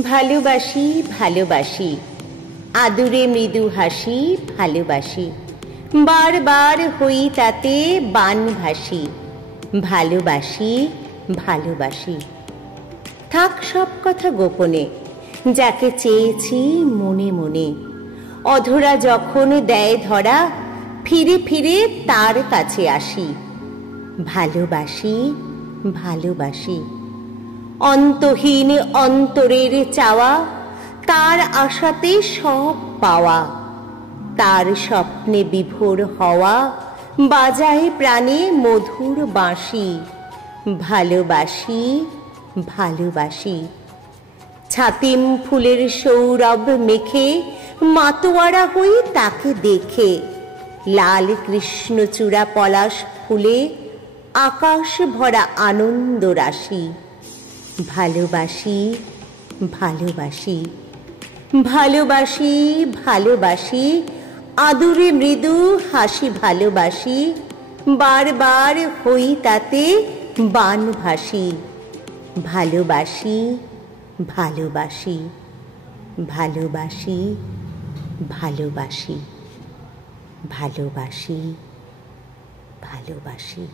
ভালোবাসি ভালোবাসি, আদুরে মৃদু হাসি ভালোবাসি, বারবার হই তাতে বানভাসি। ভালোবাসি ভালোবাসি। থাক সব কথা গোপনে, যাকে চেয়েছি মনে মনে। অধরা যখন দেয় ধরা, ফিরে ফিরে তার কাছে আসি। ভালোবাসি ভালোবাসি। অন্তহীন অন্তরের চাওয়া, তার আশাতে সব পাওয়া। তার স্বপ্নে বিভোর হওয়া, বাজায় প্রাণে মধুর বাঁশি। ভালোবাসি ভালোবাসি। ছাতিম ফুলের সৌরভ মেখে মাতোয়ারা হই তাকে দেখে। লাল কৃষ্ণচূড়া পলাশ ফুলে আকাশ ভরা আনন্দ রাশি। ভালোবাসি ভালোবাসি। ভালোবাসি ভালোবাসি, আদুরে মৃদু হাসি ভালোবাসি। বারবার হই তাতে বানভাসি। ভালোবাসি ভালোবাসি। ভালোবাসি ভালোবাসি। ভালোবাসি ভালোবাসি।